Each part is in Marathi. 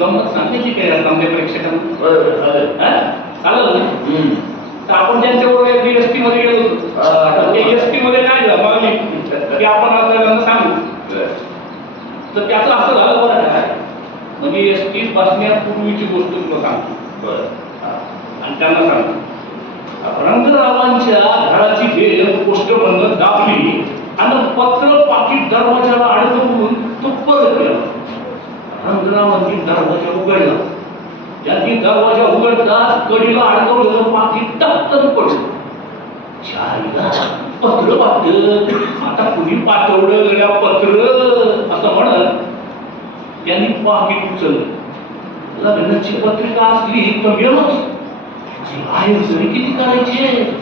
गंमत सांगायची काय आता आमच्या प्रेक्षकांना? बरोबर चालेल. हा? चालेल ना? हम्म. तर आपण त्यांच्याबरोबर एस टी मध्ये गेलो होतो. हा. ते एस टी मध्ये काय झालं? मागणी की आपण आपल्याला सांगू. बरं. तर त्याचं असं झालं बरं काय म्हणजे एस टी बसण्यापूर्वीची गोष्ट तुला सांगतो. बरं. आणि त्यांना सांगतो. रंगरावांच्या घराची भेल पोस्ट बंद दाबली आणि पत्र पाकिट दरवाजाला अडकवून तो परत गेला. रंगरावांनी दरवाजा उघडला. त्यांनी दरवाजा उघडताच कडीला अडकवलेलं पाकिट टक्कन पडलं. चायला पत्र वाटत आता कुणी पाठवलं गड्या पत्र? असं म्हणत त्यांनी पाकिट उचललं. लग्नाची पत्रिका असली तर गेलोच आयर जरी किती करायचे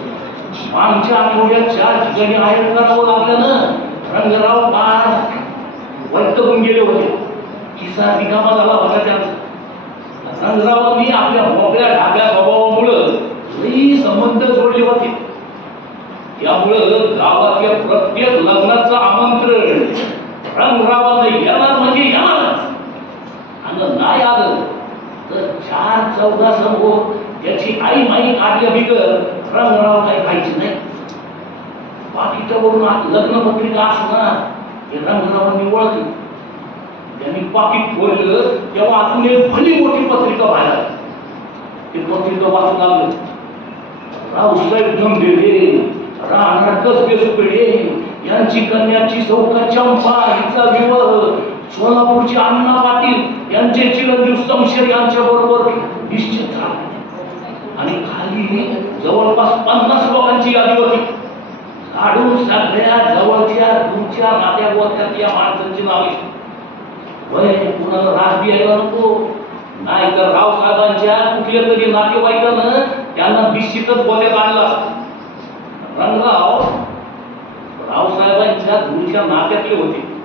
मागच्या आठवड्यात चार ठिकाणी आयर करावं लागलं ना रंगराव बाळ वैतकून गेले होते. किस्सा रिकामा झाला होता त्यांचा मी आपल्या मोकळ्या ढाब्या स्वभावामुळं लई संबंध जोडले होते. यामुळं गावातल्या प्रत्येक लग्नाचं आमंत्रण रंगरावानं येणार म्हणजे येणारच. आणि नाही आलं तर चार चौदा समोर त्याची आई माई काढल्या बिगर रंगराव काही पाहिजे नाही. बाकीच्या वरून लग्न पत्रिका असणार हे रंगरावांनी ओळखली. यांनी पाकिट खोललं तेव्हा अजून एक भली मोठी पत्रिका बाहेर आली ती पत्रिका वाचू लागलं. रावसाहेब गंभीरे राहणार बेसुपेडे यांची कन्याची सौका चंपा हिचा विवाह सोलापूरचे अण्णा पाटील यांचे चिरंजीव संशय यांच्या बरोबर निश्चित झाला. आणि खाली जवळपास पन्नास लोकांची यादी होती. काढून सगळ्या जवळच्या दूरच्या नात्या गोत्यात या माणसांची नावे. वय कुणाला राग बी यायला नको. नाहीतर रावसाहेबांच्या कुठल्या तरी नातेवाईकानं त्यांना निश्चितच बोल्यात आणलं असतं. रंगराव रावसाहेबांच्या गुरुच्या नात्यातले होते.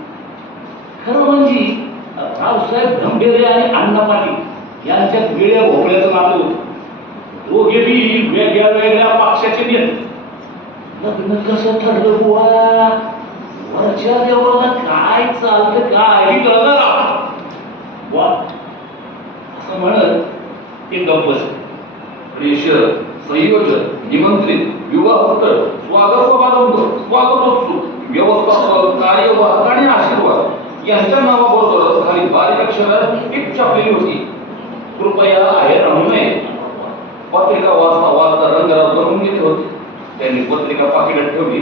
खरं म्हणजे रावसाहेब गंभीरे आणि अण्णा पाटील यांच्यात वेळ्या भोपळ्याचं नातं होतं. दोघे बी वेगळ्या वेगळ्या पक्षाचे नेते. लग्न कसं ठरलं बुवा? वरच्या देवाला काय चालतं काय? असं म्हणत ते गप्प प्रेषक संयोजक निमंत्रित विवाह स्थळ स्वागत समारंभ स्वागतोत्सुक व्यवस्थापक कार्यवाहक आणि आशीर्वाद यांच्या नावाबरोबरच खाली बारीक अक्षरात एक छापलेली होती. कृपया आहे राहू नये. पत्रिका वाचता वाचता रंगराव बनवून घेत होते. त्यांनी पत्रिका पाकिटात ठेवली.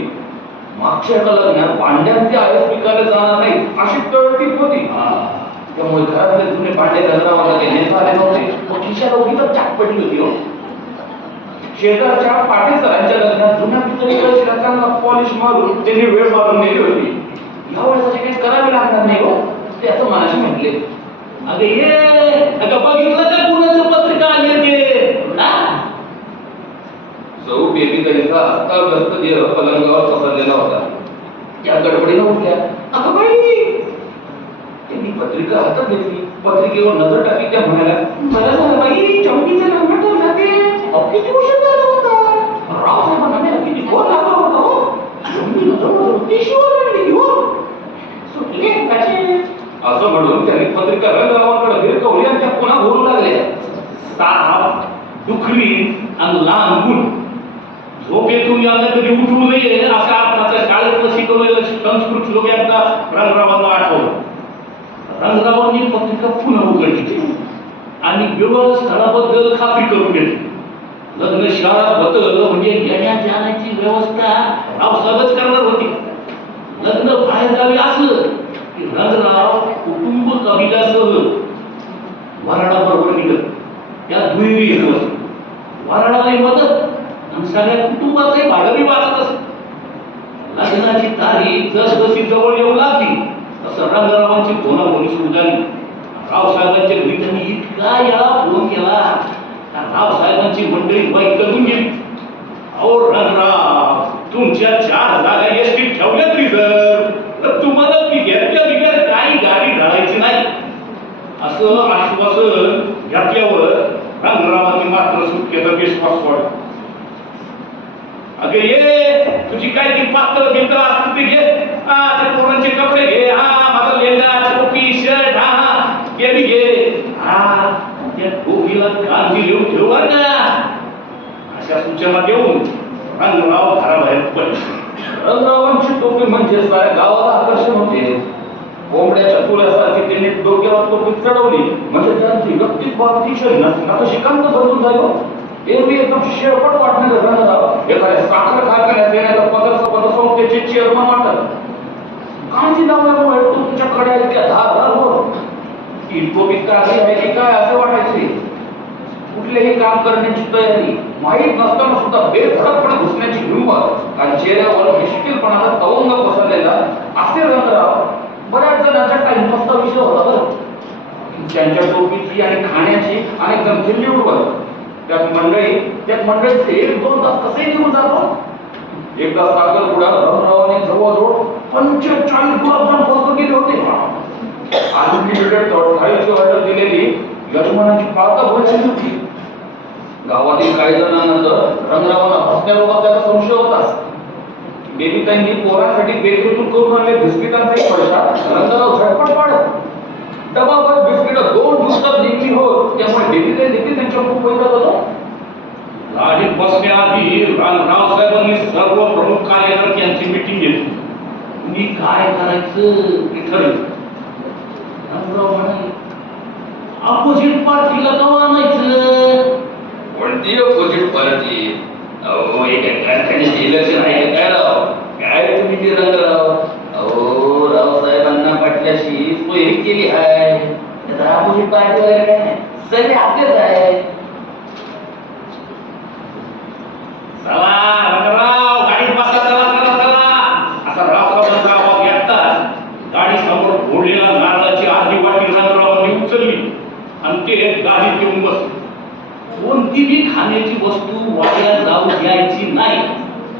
मागच्या लग्नात पांड्यांचे आयस पिकाला जाणार नाही अशी तळटीप होती. त्यामुळे घरातले जुने पांडे रंगरावाला काही नेता आले नव्हते खिशाला उगीच चाक पडली होती हो. शेजारच्या पाटील सरांच्या लग्नात जुन्या पितळीच्या शिराचांना पॉलिश मारून त्यांनी वेळ मारून नेली होती. यावेळेस असे काही करावे लागणार नाही हो. ते असं मनाशी म्हटले. अगं ये अगं बघितलं का कुणाचं पत्रिका आली ते हा? सौ बेबीकडीचा अस्ताव्यस्त देह पलंगावर पसरलेला होता या गडबडीनं उठल्या अगं बाई त्यांनी पत्रिका हातात घेतली पत्रिकेवर नजर टाकली त्या म्हणाल्या मला झालं बाई चौकीचं लग्न ठरलं ते अहो, किती उशीर झाला होता रावसाहेबांना मी किती गोड लागला होता हो चौकीनं जवळ पिशवीवर आणली हो सुटले कसे असं म्हणून त्यांनी पत्रिका रंगरावांकडे भिरकवली आणि त्या पुन्हा बोलू लागल्या साप दुखरी आणि लहान गुण झोपेतून याला कधी उठू नये अशा अर्थाचं शाळेतलं शिकवलेलं संस्कृत श्लोक एकदा रंगरावांना आठवलं रंगरावांनी पत्रिका पुन्हा उघडली आणि विवाह स्थळाबद्दल खात्री करून घेतली लग्न शहरात होतं म्हणजे येण्या जाण्याची व्यवस्था रावसाहेबच करणार होती. लग्न बाहेर गावी असलं की रंगराव कुटुंब कबिलासह वराडाबरोबर निघत. या दुहेरी येत असत वराडालाही मदत आणि सगळ्या कुटुंबाचंही भाडंही वाचत असत. लग्नाची तारीख जसजशी जवळ येऊ लागली तसं रंगरावांची फोनाफोनी सुरू झाली. रावसाहेबांच्या घरी त्यांनी इतका याला फोन केला का रावसाहेबांची मंडळी करून गेली. अहो रंगराव तुमच्या चार जागा एसटीत ठेवल्या तरी सर तर तुम्हाला बिघ्यातल्या बिघ्यात काही गाडी ढळायची नाही. असं आश्वासन घातल्यावर रंगरावांनी मात्र सुटकेचा विश्वास सोडला. अगे ये तुझी काय ती पात्र बिंतळ असतील ते घे. हा त्या पोरांचे कपडे घे. हा माझा लेंगा टोपी शर्ट हा हा ते बी घे हा त्या टोपीला गांधी लिहून ठेव बरं का अशा सूचना देऊन रंगराव घराबाहेर पडले रंगरावांची टोपी म्हणजे साऱ्या गावाला आकर्षण होते कोंबड्याच्या तुल्यासारखी त्यांनी डोक्यावर टोपी चढवली. म्हणजे त्यांची व्यक्तित्व अतिशय नकाशिकांत बदलून झालं हो. एरवी एकदम शेरपट वाटणारे रंगराव एखाद्या साखर कारखान्यात येण्याचा पगार पद संस्थेचे चेअरमन वाटत. कांची लावल्यामुळे तुमच्याकडे इतक्या धार होत ही टोपी काढली आहे की काय असं वाटायचे? कुठलेही काम करण्याची तयारी माहीत नसताना सुद्धा बेधडकपणे घुसण्याची हिंमत आणि चेहऱ्यावर मिश्किलपणाचा तवंग पसरलेला असे रंगराव बऱ्याच जणांच्या टाइमपासचा विषय होता बरं. त्यांच्या टोपीची आणि खाण्याची अनेक जण दिल्ली उडवत त्यात मंडळी त्यात मंडळीचे एक दोन तास कसे घेऊन जातो? एकदा सागर बुडा रंगरावाने जवळजवळ पंचेचाळीस गुलाबजाम फसवून गेले होते. अनलिमिटेड खायची ऑर्डर दिलेली. यजमानाची पाळता बोलायची होती. गावातील काही जणांना तर रंगरावांना हसण्यावर बसल्याचा संशय होता. बेबीताईंनी पोरांसाठी बेकरीतून करून आणले बिस्किटांचे एक रंगराव झटपट पाडत डबाभर बिस्किट दोन दिवसात निघली हो त्यामुळे बेबीताई देखील त्यांच्या खूप पैसा होतो. गाडीत बसण्याआधी रामराव साहेबांनी सर्व प्रमुख कार्यकर्ते यांची मीटिंग घेतली. मी काय करायचं ते ठरलं. रामराव म्हणाले अपोजिट पार्टीला कवा आणायचं? कोणती अपोजिट पार्टी अहो एका कारखान्याचे इलेक्शन आहे काय राव? काय तुम्ही ते रंगराव अहो रावसाहेबांना पाटल्याशी सोयरी केली आहे अपोजिट पार्टी वगैरे काय नाही. सगळे आपलेच आहे. चला रंगराव गाडीत बसा चला चला चला असा रावसाहेबांचा आवाज येताच गाडी समोर फोडलेला नारळाची आधी वाटी रंगरावांनी उचलली आणि ते गाडीत येऊन बसले कोणतीही खाण्याची वस्तू वाया जाऊ द्यायची नाही.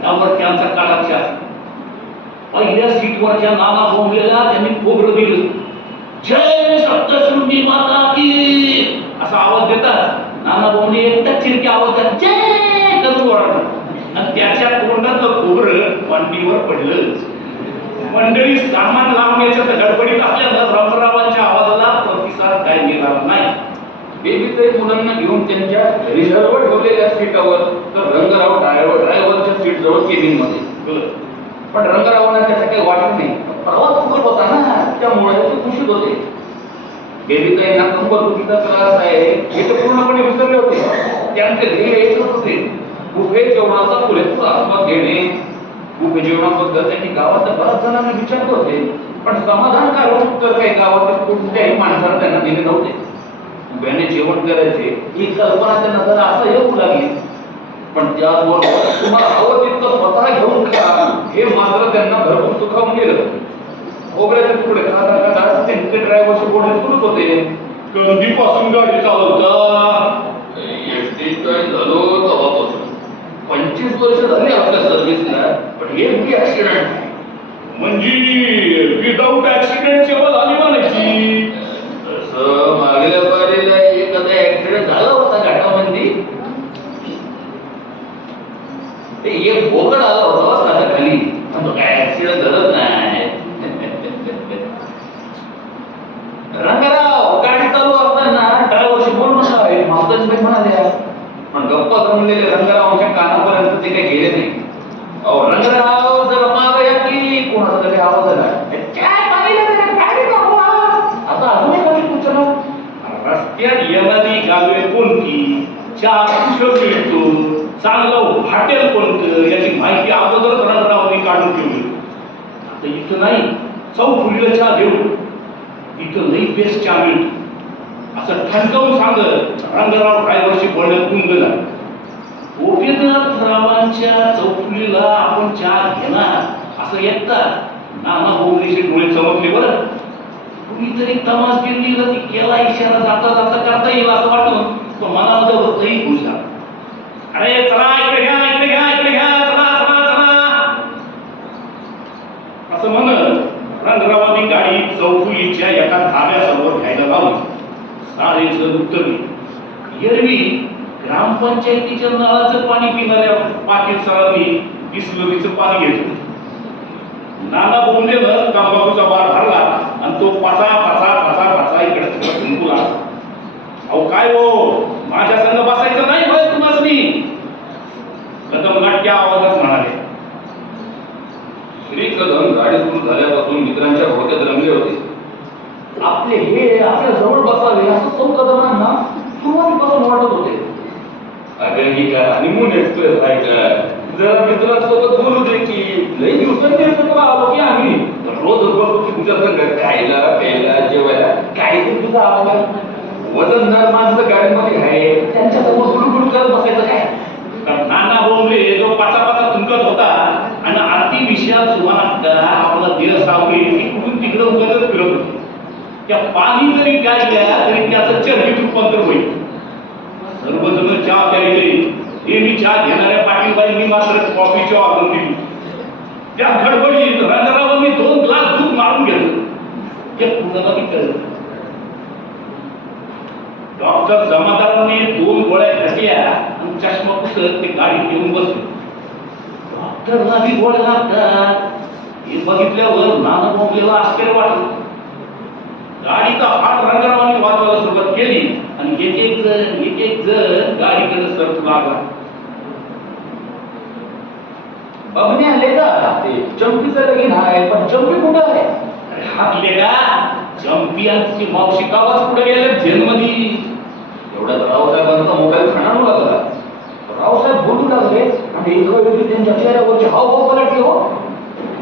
यावर त्यांचा काळाच्या पहिल्या सीटवरच्या नाना भोंगलेला त्यांनी खोबरं दिलं. जय सप्तशृंगी माता की. असा आवाज देतात. नाना बोंबले एकटाच आवाज देतात. जय करून ओरडला आणि त्याच्या तोंडातलं खोबरं मांडीवर पडलं मंडळी सामान लावण्याच्या गडबडीत असल्यानं रामरावांच्या आवाज प्रतिसाद काय मिळाला नाही बेबीताई मुलांना घेऊन त्यांच्या रिझर्व ठेवलेल्या सीटावर तर रंगराव ड्रायव्हर ड्रायव्हरच्या सीट जवळ केबिनमध्ये. पण रंगरावांना त्याचं काही वाटत नाही. प्रवास उकट होता ना त्यामुळे ते खुशीत होते. बेबीताईंना कंबर दुखीचा त्रास आहे. हे तर पूर्णपणे विसरले होते. त्यांचे ध्येय एकच होते. बुफे जेवणाचा पुरेपूर आस्वाद घेणे. बुफे जेवणाबद्दल त्यांनी गावातल्या बऱ्याच जणांना विचारले होते. पण समाधानकारक उत्तर काही गावातील कोणत्याही माणसाला त्यांना दिले नव्हते. उभ्याने जेवण करायचे ही कल्पना त्यांना जरा असं येऊ लागली. पण त्याचबरोबर तुम्हाला हवं तितकं स्वतः घेऊन खा हे मात्र त्यांना भरपूर सुखावून गेलं. खोबऱ्याचे तुकडे खाता खाता त्यांचे ड्रायव्हरचे बोलणे सुरूच होते. कधीपासून गाडी चालवता? एसटी काय झालो तेव्हापासून. पंचवीस वर्ष झाली आपल्या सर्व्हिसला पण बी ऍक्सिडेंट म्हणजे विदाऊट ऍक्सिडेंट सेवा झाली म्हणायची तसं मागल्या बारीला एखादा ऍक्सिडेंट झाला होता घाटामध्ये ते एक बोकड आला होता साधा खाली पण तो काय ऍक्सिडेंट झालंच नाही रंगाराव गाडी चालू असताना ड्रायव्हरशी बोल म्हणा मावताजी बाई म्हणाल्या पण गप्पा जमलेले रंगारावांच्या कानापर्यंत ते काही गेले नाही अहो रंगराव जर माग या की कोणाचा तरी आवाज आला काय पाहिलं रे? गाडी दाखवा. आता अजून एखादी सूचना रस्त्यात येणारी गावे कोणती चहा कुठं मिळतो चांगलं हॉटेल कोणतं याची माहिती अगोदर रंगरावांनी काढून ठेवली आता इथं नाही चौफुलीला चहा देऊ इथं लई बेस्ट चहा मिळतो असं ठणकावून सांगत रंगराव ड्रायव्हरची बळत गुंगला गोपीनाथरावांच्या चौफुलीला आपण चहा घेणार असं येतात नाना बोगरीचे डोळे चमकले बरं. कुणीतरी तमासगिरीला ती केला इशारा जाता जाता करता येईल असं वाटून पण मनामध्ये होतही खुश झाला. अरे चला इकडे घ्या इकडे घ्या इकडे घ्या चला चला चला. असं म्हणत रंगरावांनी गाडी चौफुलीच्या एका धाब्यासमोर घ्यायला लावली. साडेजण उतरली. एरवी ग्रामपंचायतीच्या नळाचं पाणी पिणाऱ्या पाटील सरांनी बिस्लरीचं पाणी घेतलं. नाना बोंबलेनं तंबाखूचा बार भरला आणि तो पाचा पाचा पाचा पाचा इकडे तिकडे लागला अहो काय हो? माझ्या संग बसायचं नाही होय तुम्हाला मी? कदम नाट्या आवाजात म्हणाले श्री कदम गाडी सुरू झाल्यापासून मित्रांच्या होत्यात रंगले होते. आपले हे आपल्या जवळ बसावे असं सौ कदमांना सुरुवातीपासून वाटत होते. अरे ही काय हनीमून एक्सप्रेस आहे का जरा मित्रांसोबत बोलू दे की लई दिवसांनी आलो की आम्ही. रोज बघतो तुमच्या तुझ्या खायला प्यायला जेवायला काही तरी तुझा आवाज वजनदार माणसं गाडीमध्ये आहे. त्यांच्यासोबत गुलगुल करत बसायचं काय? नाना बोंबले जो पाचा पाचा थुंकत होता आणि आरती विषयात सुमारात आपला देह सावली इकडून तिकडं उगतच फिरत होते. त्या पाणी जरी गाडल्या तरी त्याचं चरबीत रूपांतर होईल. सर्वजण चहा प्यायचे. नेहमी चहा घेणाऱ्या पाटीलबाईंनी मात्र कॉफीची ऑर्डर दिली. त्या गडबडीत मी दोन ग्लास दूध मारून घेतलं. ते कुणाला मी कळलं डॉक्टर जमादारांनी दोन गोळ्या घातल्या आणि चष्मा पुसत ते गाडीत घेऊन बसले. डॉक्टरला बी गोळ्या लागतात. हे बघितल्यावर नाना बोंबलेला आश्चर्य वाटलं. गाडीचा हात रंगरावाने वाजवायला सुरुवात केली आणि एक एक जण एक एक जण गाडीकडे सरकू लागला. बघणे आले का ते. चंपीचं लगीन आहे पण चंपी कुठं आहे? का चंपी तिची मावशी गावाच पुढे गेले जेलमध्ये. एवढ्यात रावसाहेबांचा मोबाईल खणाणू लागला रावसाहेब बोलू लागले. आणि एका वेळी त्यांच्या चेहऱ्यावरचे हावभाव पलटले हो.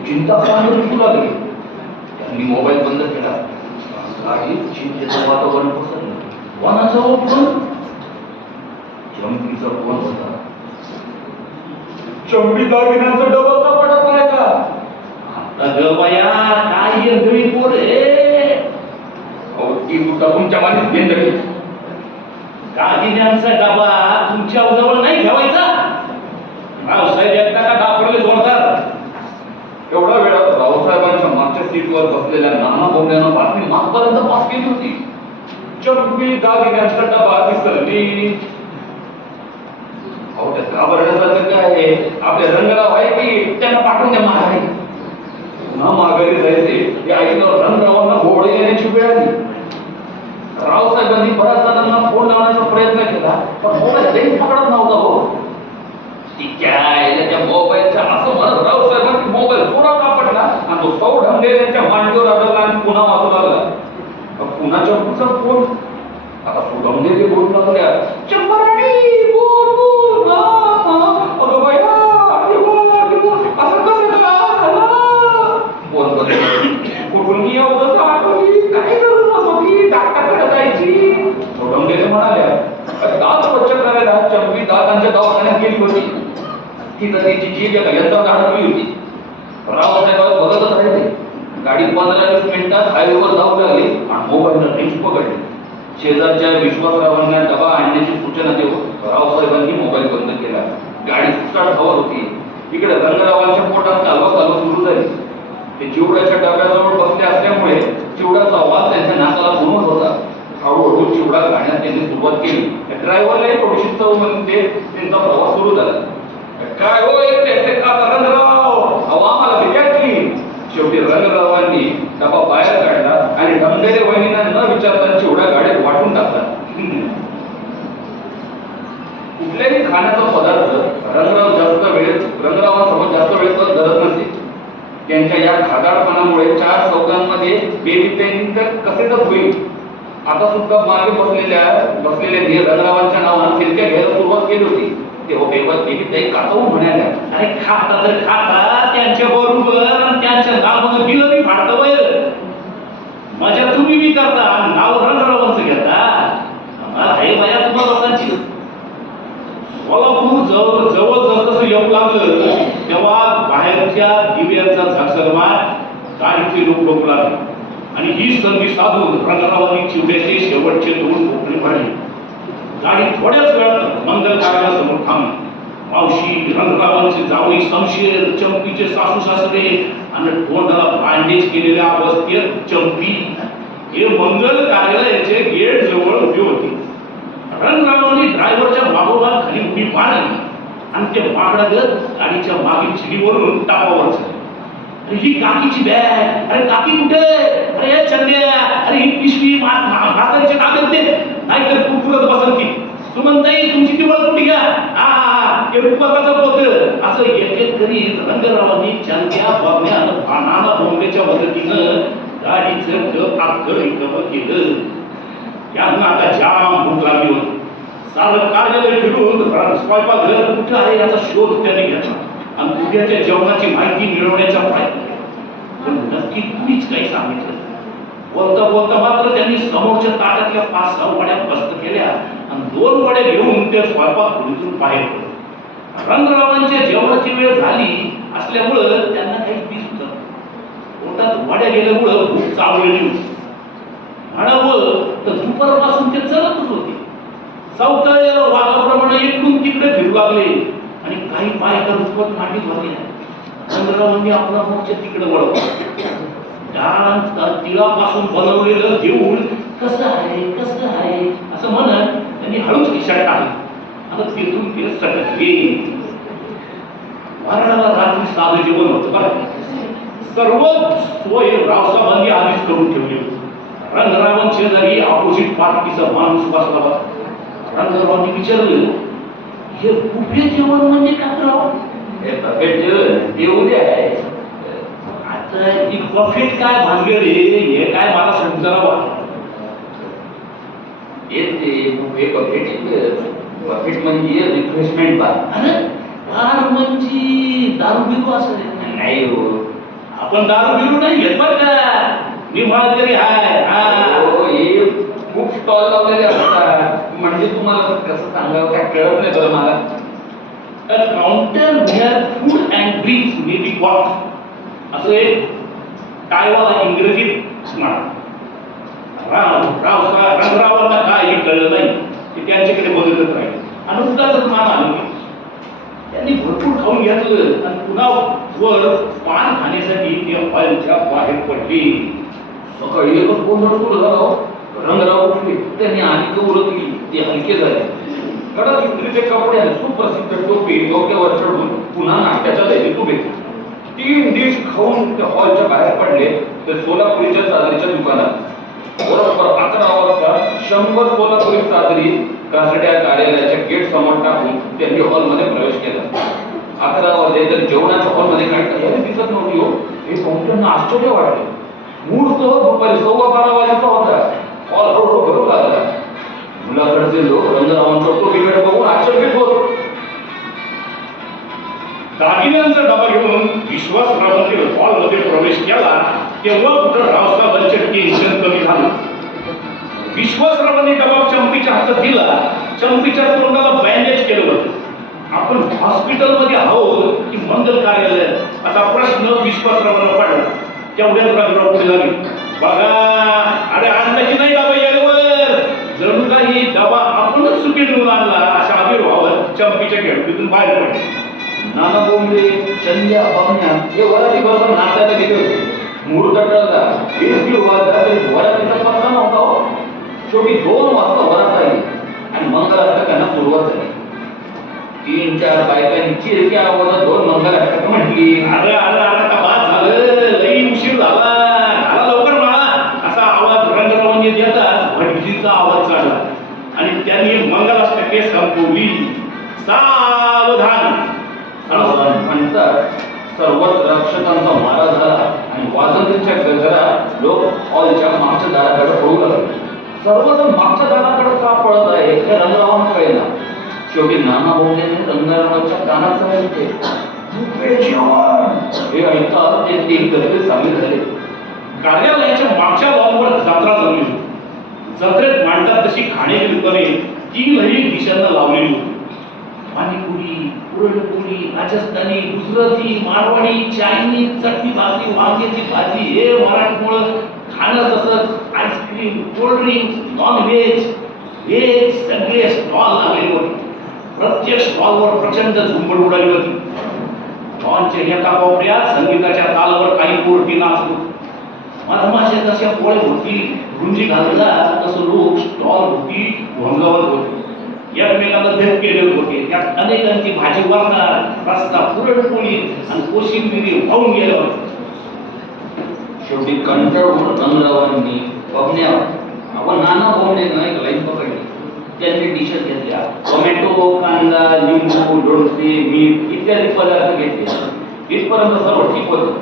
चिंता पाहणे दिसू लागली त्यांनी मोबाईल बंद केला. काही चिंतेचं वातावरण पसरलं. कोणाचा हो फोन चंपीचा फोन होता. चंपी दागिन्यांचा डबल का अगं बाया काय यंत्री पोर? ती सुद्धा तुमच्या मालीच गेंद गादिन्यांचा डबा तुमच्या जवळ नाही ठेवायचा? रावसाहेब एकटा का डापरले जोडतात एवढा वेळात रावसाहेबांच्या मागच्या सीटवर बसलेल्या नाना बोंबल्यानं बातमी मागपर्यंत पास केली होती. चंपी दागिन्यांचा डबा दिसली अहो त्या घाबरण्यासारखं काय आहे आपले रंगराव आहे की त्यांना पाठवून द्या माघारी पुन्हा माघारी हे ऐकल्यावर रंगरावांना घोडे येण्याची वेळ आली रावसाहेबांनी बऱ्याच जणांना फोन लावण्याचा प्रयत्न केला पण मोबाईल रेंज पकडत नव्हता हो तिच्या मोबाईलच्या असं म्हणत रावसाहेबांनी मोबाईल जोरात आपटला आणि तो सौ ढमले त्यांच्या मांडीवर आढळला आणि पुन्हा वाजू लागला. पुन्हा चंपूचा फोन. आता सुगमदेवी बोलू लागल्या. चंपी दवाखान्यात गेली होती. तिथं तिची जीभ एका यंत्रात अडकली होती. रावसाहेब बघतच राहिले. गाडी पंधरा वीस मिनिटात हायवेवर जाऊ लागली आणि मोबाईलला रेंज पकडली. शेजारच्या विश्वासरावांना डबा आणण्याची सूचना देऊन रावसाहेबांनी मोबाईल बंद केला. गाडी सुटाट हवत होती. इकडे रंगरावांच्या पोटात कालवा कालवा सुरू झाली. ते चिवड्याच्या डब्याजवळ बसले असल्यामुळे चिवड्याचा आवाज त्यांच्या नाकाला घुमत होता. हळूहळू चिवडा गाण्यात त्यांनी सुरुवात केली. ड्रायव्हरलाही थोडीशी चव म्हणते त्यांचा प्रवास सुरू झाला. काय हो एकटे रंगराव अहो आम्हाला भेटा की शेवटी रंगरावांनी डबा बाहेर काढला आणि ढमढेरे वहिनींना न विचारता चिवडा गाड्यात वाटून टाकला. कुठल्याही खाण्याचा पदार्थ रंगराव जास्त वेळ रंगरावांसोबत जास्त वेळ तर धरत नसे. त्यांच्या या खादाडपणामुळे चार चौकांमध्ये बेबी पेन तर कसे तर होईल. आता सुद्धा मागे बसलेल्या बसलेल्या धनरावांच्या नावानं फिरक्या घ्यायला सुरुवात केली होती. तेव्हा हो बेबत देवी ते कातवून म्हणाल्या अरे खाता तर खाता त्यांच्या बरोबर आणि त्यांच्या नावानं बिल मी फाडतं वय माझ्या तुम्ही मी करता नाव रंगरावांचं घेता. हे आहे बाया तुम्हाला लोकांची. सोलापूर जवळ जवळ जसं येऊ लागलं. तेव्हा बाहेरच्या दिव्यांचा झगझगमाट गाडीचे लोक बघू लागले. आणि ही संधी साधून रंगरावांनी चिवड्याचे शेवटचे दोन भोपळे भरले गाडी थोड्याच वेळात मंगल कार्यासमोर थांबले. मावशी रंगरावांचे जावई शमशेर चंपीचे सासू सासरे आणि तोंडाला बँडेज केलेल्या अवस्थेत चंपी हे मंगल कार्यालयाचे गेट जवळ उभे होते. रंगरावांनी ड्रायव्हरच्या मागोमाग खाली उभी मारली आणि ते मागडा गत गाडीच्या मागील चिडीवरून टापावर झाले ही काकीची बॅग अरे काकी कुठे? अरे हे चंद्या अरे ही पिशवी मा- मा- म्हातारीच्या नाही तर नाहीतर तू बसल की. सुमनताई तुमची ती वळ कुठे घ्या. हा हे रुपकाचं पोत. असं एक एक करीत रंगरावांनी चंद्या बघण्यानं भानाला बोंबेच्या मदतीनं गाडीचं डब अख्खं रिकामं केलं. यांना आता जाम भूक लागली होती. सारं कार्यालय फिरून स्वयंपाक घर कुठं आहे याचा शोध त्यांनी घेतला. आणि उद्याच्या जेवणाची माहिती मिळवण्याचा प्रयत्न केला पण नक्की कुणीच काही सांगितलं बोलता बोलता मात्र त्यांनी समोरच्या ताटातल्या पाच सहा वड्या बस्त केल्या आणि दोन वड्या घेऊन ते स्वयंपाक खोलीतून बाहेर रंगरावांच्या जेवणाची वेळ झाली असल्यामुळं त्यांना काही दिसत पोटात वड्या गेल्यामुळं भूक चावलेली होती. म्हणावं तर दुपारपासून ते चलतच होते. चौथ्या वाघाप्रमाणे इकडून तिकडे फिरू लागले. आणि काही पाय बायका रुपवत मांडी भरल्या म्हणजे आपला मोर्चा तिकडे वळवला डाळ तिळापासून बनवलेलं देऊळ कसं आहे कसं आहे? असं म्हणत त्यांनी हळूच खिशात टाकलं. आता तिथून ते येईल महाराजाला रात्री साधं जेवण होतं बरं सर्व सोय रावसाबांनी आधीच करून ठेवली होती. रंगरावण शेजारी ऑपोजिट पार्टीचा माणूस बसला होता रंगरावांनी विचारलं हे बुफे जेवण म्हणजे काय हे perfect जेवण देऊ दे. आहे आता ही बफेट काय भानगड हे काय मला समजायला वाटलं येत ते बफेट बफेट म्हणजे रिफ्रेशमेंट बार अरे फार म्हणजे दारू बिरू असं नाही. हो. आपण दारू बिरू नाही घेत बरं का? मी तरी हाय हा हो, हे खूप स्टॉल लावलेले असतात. म्हणजे तुम्हाला कसं सांगावं काय कळत नाही बरं मला? तर counter where food and drinks may be what असं एक टायवाला इंग्रजीत स्मार्ट राव राव रंगरावांना काय हे कळलं नाही. ते त्यांच्याकडे बघतच राहिले. आणि उगाच मान आलं त्यांनी भरपूर खाऊन घेतलं. आणि पुन्हा वर पान खाण्यासाठी ते हॉलच्या बाहेर पडली. सकाळी एकच गोंधळ सुरू झाला हो. रंगराव उठले त्यांनी आधी उरत गेली. ते हलके झाले. कडक इस्त्रीचे कपडे आणि सुप्रसिद्ध टोपी डोक्यावर चढून पुन्हा नाट्याच्या दैनिक उभे. तीन डिश खाऊन ते हॉलच्या बाहेर पडले ते सोलापुरीच्या चादरीच्या दुकानात. बरोबर अकरा वाजता शंभर सोलापुरी चादरी कासड्या कार्यालयाच्या गेट समोर टाकून त्यांनी हॉलमध्ये प्रवेश केला. अकरा वाजले तर जेवणाच्या हॉलमध्ये काही तयारी दिसत नव्हती हो. हे पाहून त्यांना आश्चर्य वाटले. मुहूर्त दुपारी सव्वा बारा वाजेचा होता. हॉल हळूहळू भरू लागला मुलाकडचे लोक रंगरावांच्या टोपीकडे बघून आश्चर्यचकित होत. दागिन्यांचा डबा घेऊन विश्वास विश्वासरावांनी हॉलमध्ये प्रवेश केला तेव्हा कुठं रावसाहेबांचे टेन्शन कमी झालं. विश्वासरावांनी डबा चंपीच्या हातात दिला चंपीच्या तोंडाला बँडेज केलं होतं. आपण हॉस्पिटलमध्ये आहोत की मंगल कार्यालय असा प्रश्न विश्वासरावांना पडला. तेवढ्याच रंगराव पुढे लागेल. बघा अरे आणलं की नाही डबा येण्यावर जणू काही डबा आपणच चुकी देऊन आणला अशा आविर्भावात चंपीच्या खेळीतून बाहेर पडले. नाना बोंबले चंद्या पाहुण्या हे वराती बरोबर नाचायला गेले होते. मुहूर्त टळला एक दीड वाजला तरी वरातीचा पत्ता नव्हता हो. शेवटी दोन वाजता वरात आली आणि मंगलाष्टकांना सुरुवात झाली. तीन चार बायकांनी चिरक्या आवाजात दोन मंगलाष्टक म्हटली. अरे अरे अरे का बाद झालं. लई उशीर झाला लवकर माळा असा आवाज रंगरावांनी देताच भटजीचा आवाज चढला आणि त्यांनी मंगलाष्टके संपवली. सावधान. सावधान म्हणतात सर्वच रक्षकांचा मारा झाला आणि वाजंत्रीच्या गजरा लोक हॉलच्या मागच्या दाराकडे पळू लागले. सर्वजण मागच्या दाराकडे का पळत आहे हे रंगरावान कळेना. शेवटी नाना बोंबलेने रंगरावाच्या कानात सांगितले हे ऐकतात ते एक गजरे सामील झाले. कार्यालयाच्या मागच्या लॉनवर जात्रा जमली. होती जत्रेत मांडतात तशी खाण्याची दुकाने तीनही दिशांना लावलेली होती. पाणीपुरी पुरणपोळी राजस्थानी गुजराती मारवाडी चायनीज चटणी भाजी वांग्याची भाजी हे मराठमोळ खाणं तसंच ice cream cold drinks nonveg veg veg सगळे स्टॉल लागलेले होते. प्रत्येक स्टॉलवर प्रचंड झुंबड उडाली होती. स्टॉलच्या एका कोपऱ्यात संगीताच्या तालावर काही कोर्टी नाच होती. मधमाशा जशा पोळे होती रुंजी घालला तसं लोक स्टॉल होती भोंगावत होते एकमेकाला भेट केलेले होते त्यात अनेकांची भाजी वारणार रस्ता पुरणपोळी आणि कोशिंबिरी वाहून गेले होते शेवटी कंटाळून रंगरावांनी बघण्यावर. आपण नाना बोमण्यानं एक लाईन पकडली. त्यांनी डिशेस घेतल्या. टोमॅटो कांदा लिंबू लोणचे मीठ इत्यादी पदार्थ घेतले. इथपर्यंत सर्व ठीक होतं.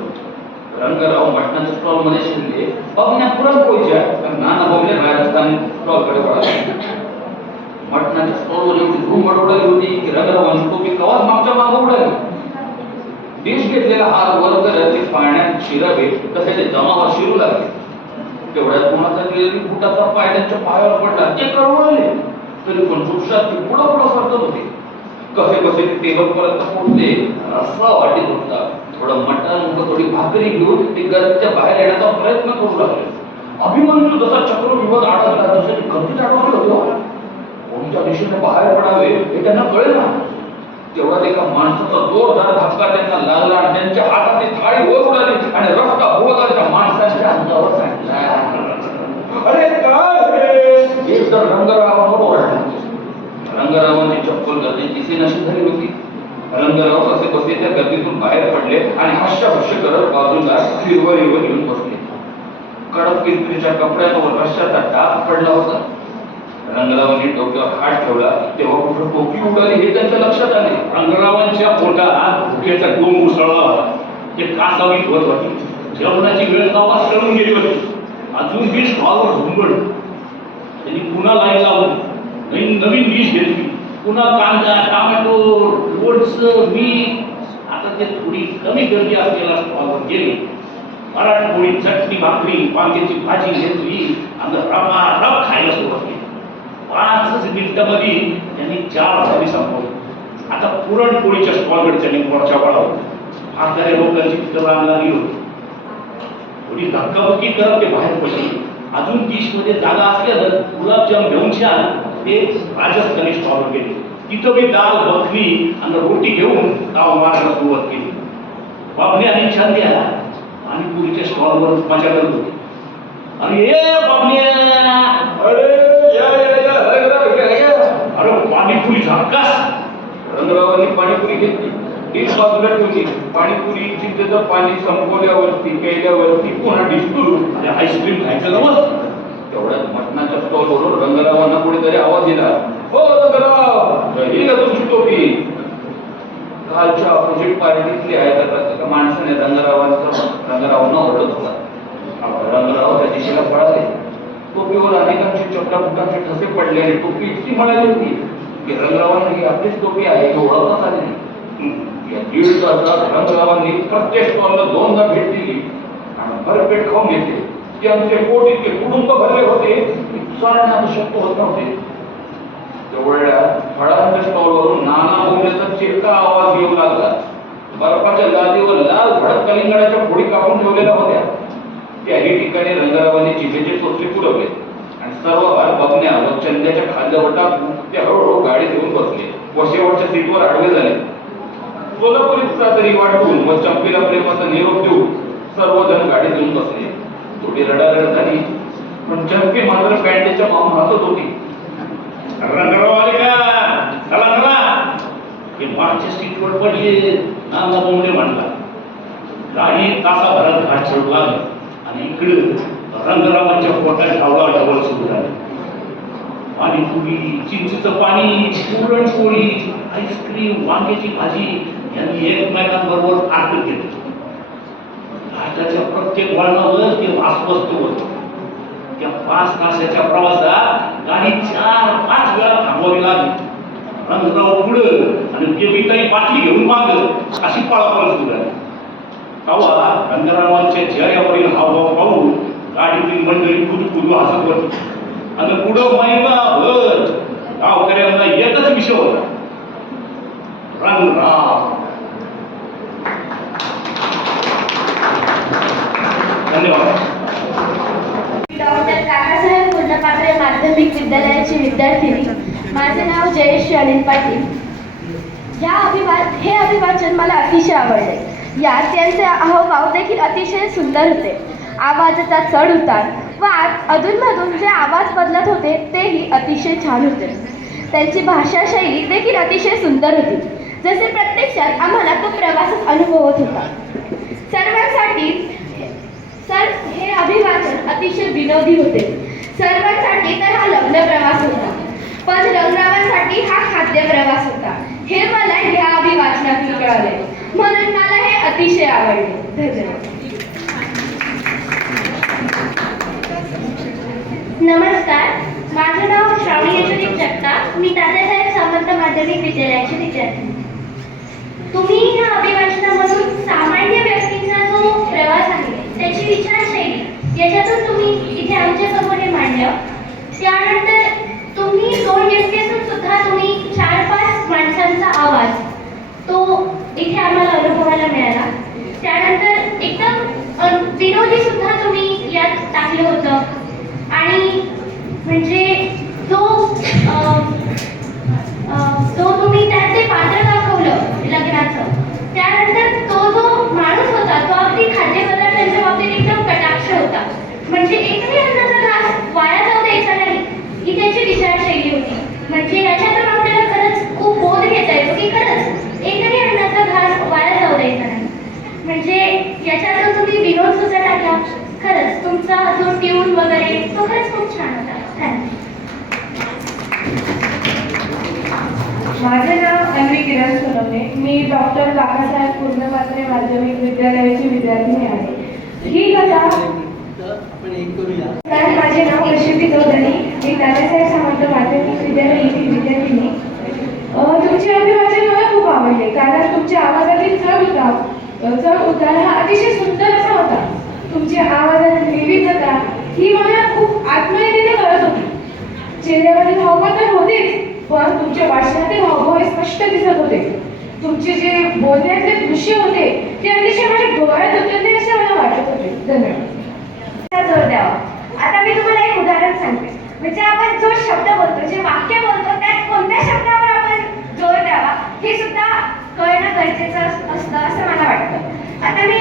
रंगराव मटणाच्या स्टॉलमध्ये शिरले. बघण्या पुरणपोळीच्या तर नाना बोमले बाहेर असताना स्टॉलकडे वळाले मटणाच्या स्टॉलवर एवढी धूम उडाली होती की रंगरावांनी तो मी कवाच मागच्या मागं उडाली. डिश घेतलेला हात वर करत ते पाण्यात शिरावे तसे ते जमावा शिरू लागले. तेवढ्यात कोणाचा गेलेली फुटाचा पाय त्यांच्या पायावर पडला ते कळवळले. तरी पण जोशात ते पुढं पुढं सरकत होते. कसे कसे ते टेबल पर्यंत पोहोचले रस्सा वाटीत होता. थोडं मटण व थोडी भाकरी घेऊन ते गर्दीच्या बाहेर येण्याचा प्रयत्न करू लागले. अभिमन्यू जसा चक्रव्यूहात अडकला तसे ते गर्दीत अडकले होते. कोणत्या दिशेने बाहेर पडावे हे त्यांना कळेल ना तेवढ्यात एका माणसाचा जोरदार धक्का त्यांना लागला आणि त्यांच्या हातातली थाळी वर उडाली आणि रस्ता भोवतालच्या माणसांच्या अंगावर सांडला अरे काय हे? एक तर रंगरावावर ओरडला. रंगरावांची चप्पल गर्दी दिसेनाशी झाली होती रंगराव कसे बसले त्या गर्दीतून बाहेर पडले आणि हास्य करत बाजूला हिरवळ हिरवळ येऊन बसले. कडक किरकिरीच्या कपड्यांवर रश्याचा डाग पडला होता. रंगरावांनी डोक्यावर हात ठेवला तेव्हा कुठं टोपी उडाली हे त्यांच्या लक्षात आले. रंगरावांच्या पोटात भुकेचा डोंग उसळला होता. ते कासावीत होत होती. जेवणाची वेळ गावात सळून गेली होती. अजून डिश भावावर झुंबड. त्यांनी पुन्हा लाईन लावून नवीन नवीन डिश घेतली. पुन्हा कांदा टोमॅटो लोणचं मीठ आता थोडी कमी गर्दी असलेला स्टॉलवर गेले. मराठमोळी चटणी भाकरी वांग्याची भाजी घेतली आणि रमारप खायला सुरुवात केली. पाचच मिनिटामध्ये त्यांनी चार झाली संपवली. आता पुरणपोळीच्या स्टॉलकडे त्यांनी मोर्चा वाढवला. म्हाताऱ्या लोकांची तिथं रांग होती. थोडी धक्काबुक्की करत ते बाहेर पडले. अजून डिशमध्ये जागा असल्यानं गुलाबजाम घेऊन छान ते राजस्थानी स्टॉलवर गेले. तिथं मी दाल बखली आणि रोटी घेऊन ताव मारायला सुरुवात केली. बाबने आणि छानद्या आणि पुरीच्या स्टॉलवर मजा करत होते. अरे ए बाबन्या अरे अरे पाणीपुरी झाकास रंगरावांनी पाणीपुरी घेतली. डिश बाजूला ठेवली. पाणीपुरी चिंतेचं पाणी संपवल्यावरती केल्यावरती पुन्हा डिश सुरू आईस्क्रीम खायचं नवस तेवढ्याच मटणाच्या स्टॉलवरून रंगरावांना कुठेतरी आवाज दिला. हो तुमची टोपी. कालच्या ऑपोजिट पार्टीतली आहे तर माणसाने रंगरावांचा रंगरावांना ओरडत होता. रंगराव त्या दिशेला पळाले. टोपीवर अनेकांचे चपला फुटांचे ठसे पडले आणि टोपी इतकी म्हणाली होती की रंगरावांना ही आपलीच टोपी आहे हे ओळखत आले नाही. या दीड तासात रंगरावांनी प्रत्येक स्टॉलला दोनदा भेट दिली. आणि भरपेट खाऊन घेतले. ते आमचे पोट इतके कुटुंब भरले होते की चालण्यात शक्य होत नव्हते. तेवढ्या फळांच्या स्टॉलवरून नाना उमेचा चिरका आवाज येऊ लागला. बर्फाच्या लादीवर लाल भडक कलिंगडाच्या फोडी कापून ठेवलेल्या होत्या. त्याही ठिकाणी रंगरावाने जिभेचे सोसले पुरवले आणि सर्व भार बघण्या व चंद्याच्या खांद्यावटात ते हळूहळू गाडीत येऊन बसले व शेवटच्या सीटवर आडवे झाले. सोलापुरीचा तरी वाटून व चंपीला प्रेमाचा निरोप देऊन सर्वजण गाडीत येऊन बसले. थोडी रडारड झाली. पण चंपी मात्र पॅन्टेच्या मागून हसत होती. चला चला हे मागच्या सीटवर पडले नाना बोंबडे म्हणला गाडी तासाभरात घाट चढू लागली आणि इकडं रंगरावांच्या पोटात धावला डबल सुरू झालं पाणीपुरी चिंचेचं पाणी पुरणपोळी आईस्क्रीम वांग्याची भाजी यांनी एकमेकांबरोबर आटत घेतलं घाटाच्या प्रत्येक वळणावर ते वासवस्त होतं त्या पाच तासाच्या प्रवासात गाडी चार पाच वेळा थांबवावी लागली. रंगराव पुढं आणि देविताई बाटली घेऊन माग अशी पळापळ सुरू झाली. तेव्हा रंगरावांच्या चेहऱ्यावरील हावभाव पाहून गाडीतील मंडळी कुदू कुदू हसत होती. आणि पुढं महिना भर गावकऱ्यांना एकच विषय होता. रंगराव. धन्यवाद. माध्यमिक विद्यालयाची विद्यार्थिनी माझे नाव जयेश अनिल पाटील. या अभिवा हे अभिवाचन मला अतिशय आवडले. यात त्यांचे अहोभाव देखील अतिशय सुंदर होते. आवाजाचा चढ उतार व अधूनमधून जे आवाज बदलत होते तेही अतिशय छान होते. त्यांची भाषाशैली देखील अतिशय सुंदर होती. जसे प्रत्यक्षात आम्हाला तो प्रवासच अनुभवत होता. सर्वांसाठी सर हे अभिवाचन अतिशय विनोदी होते. सर्वांसाठी तर हा लग्न प्रवास होता. पण रंगरावांसाठी हा खाद्य प्रवास होता. हे मला या अभिवाचनातून कळाले. म्हणून मला हे अतिशय आवडले. धन्यवाद. नमस्कार. माझं नाव श्रावणी यशोदी जगताप. मी दादासाहेब सामंत माध्यमिक विद्यालयाची विद्यार्थी. तुम्ही ह्या अभिवाचन सामान्य व्यक्तीचा जो प्रवास आहे त्याची विचारशैली याच्यातून तुम्ही इथे आमच्यासमोर हे मांडलं त्यानंतर तुम्ही दोन व्यक्ती असून सुद्धा तुम्ही चार पाच माणसांचा आवाज तो इथे आम्हाला अनुभवायला मिळाला त्यानंतर एकदम अ, विनोदी सुद्धा तुम्ही यात टाकलं होतं आणि म्हणजे जो अ, अ, जो तुम्ही त्यात ते पात्र दाखवलं लग्नाचं त्यानंतर तो जो माणूस होता तो अगदी खाद्यपदार्थांच्या बाबतीत एकदम कटाक्ष होता म्हणजे एकही अन्नाचा घास वाया जाऊ द्यायचा नाही ही त्याची विचारशैली होती म्हणजे याच्यातून आपल्याला खरंच खूप बोध घेता येतो की खरंच एकही अन्नाचा घास वाया जाऊ द्यायचा नाही म्हणजे याच्यातून तुम्ही विनोद सुद्धा टाकला खरंच तुमचा जो ट्यून वगैरे तो खरंच खूप छान होता थँक्यू माझे नाव अन्वी किरण सोनवणे. मी डॉक्टर बाबासाहेब पूर्णपात्रे माध्यमिक विद्यालयाची विद्यार्थिनी आहे. ही कथा कारण माझे नाव प्रसिद्धी चौधरी मी दादासाहेब सामंत माध्यमिक विद्यालय येथील विद्यार्थिनी तुमचे अभिवाचन मला खूप आवडले कारण तुमच्या आवाजातील चढ उतार चढ उतार हा अतिशय सुंदर असा होता. तुमच्या आवाजातील विविधता ही मला खूप आत्मीयतेने कळत होती. चेहऱ्यावरील हावभाव तर होतेच पण तुमच्या भाषणातील हावभाव हे स्पष्ट दिसत होते. तुमचे जे बोलण्यातले दृश्य होते ते अतिशय माझ्या डोळ्यात उतरले असे मला वाटत होते. धन्यवाद. जोर द्यावा. आता मी तुम्हाला एक उदाहरण सांगते. म्हणजे आपण जो शब्द बोलतो जे वाक्य बोलतो त्यात कोणत्या शब्दावर आपण जोर द्यावा हे सुद्धा कळणं गरजेचं असतं असं मला वाटतं. आता मी